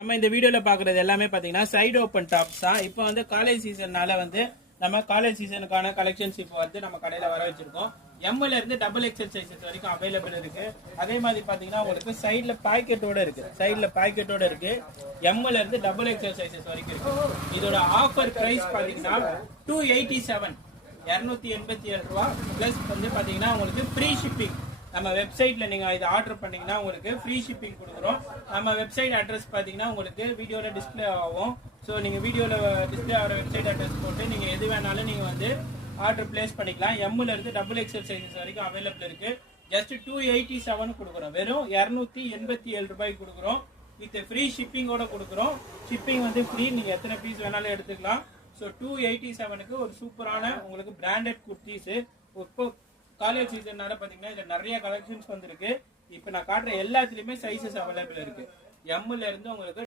நம்ம இந்த வீடியோல பாக்குறது எல்லாமே பாத்தீங்கன்னா சைடு ஓப்பன் டாப்ஸ் தான். இப்போ வந்து காலேஜ் சீசன்னால வந்து நம்ம காலேஜ் சீசனுக்கான கலெக்ஷன்ஸ் இப்போ வந்து நம்ம கடையில வர வச்சிருக்கோம். எம்ல இருந்து டபுள் எக்ஸல் சைஸஸ் வரைக்கும் அவைலபிள் இருக்கு. அதே மாதிரி பாத்தீங்கன்னா உங்களுக்கு சைடுல பாக்கெட்டோட இருக்கு. சைடுல பாக்கெட்டோட இருக்கு. எம்ல இருந்து டபுள் எக்ஸல் சைஸஸ் வரைக்கும் இருக்கு. இதோட ஆஃபர் பிரைஸ் பாத்தீங்கன்னா 287 287 ரூபாய் பிளஸ் வந்து பாத்தீங்கன்னா உங்களுக்கு ஃப்ரீ ஷிப்பிங். நம்ம வெப்சைட்ல நீங்க இதை ஆர்டர் பண்ணீங்கன்னா உங்களுக்கு ஃப்ரீ ஷிப்பிங் கொடுக்குறோம். நம்ம வெப்சைட் அட்ரஸ் பாத்தீங்கன்னா உங்களுக்கு வீடியோல டிஸ்பிளே ஆகும். ஸோ நீங்க வீடியோல டிஸ்பிளே ஆகிற வெப்சைட் அட்ரஸ் போட்டு நீங்க எது வேணாலும் நீங்க வந்து ஆர்டர் பிளேஸ் பண்ணிக்கலாம். எம்ல இருந்து டபுள் எக்ஸல் சைஸஸ் வரைக்கும் அவைலபிள் இருக்கு. ஜஸ்ட் 287 கொடுக்குறோம். வெறும் 287 ரூபாய்க்கு கொடுக்குறோம். வித் ஃப்ரீ ஷிப்பிங்கோட கொடுக்குறோம். ஷிப்பிங் வந்து ஃப்ரீ. நீங்க எத்தனை பீஸ் வேணாலும் எடுத்துக்கலாம். ஸோ 287க்கு ஒரு சூப்பரான உங்களுக்கு பிராண்டட் குர்த்திஸ். இப்போ காலேஜ் சீசன்னால பாத்தீங்கன்னா இதுல நிறைய கலெக்ஷன்ஸ் வந்திருக்கு. இப்போ நான் காட்டுற எல்லாத்துலயுமே சைஸஸ் அவைலபிள் இருக்கு. எம்ல இருந்து உங்களுக்கு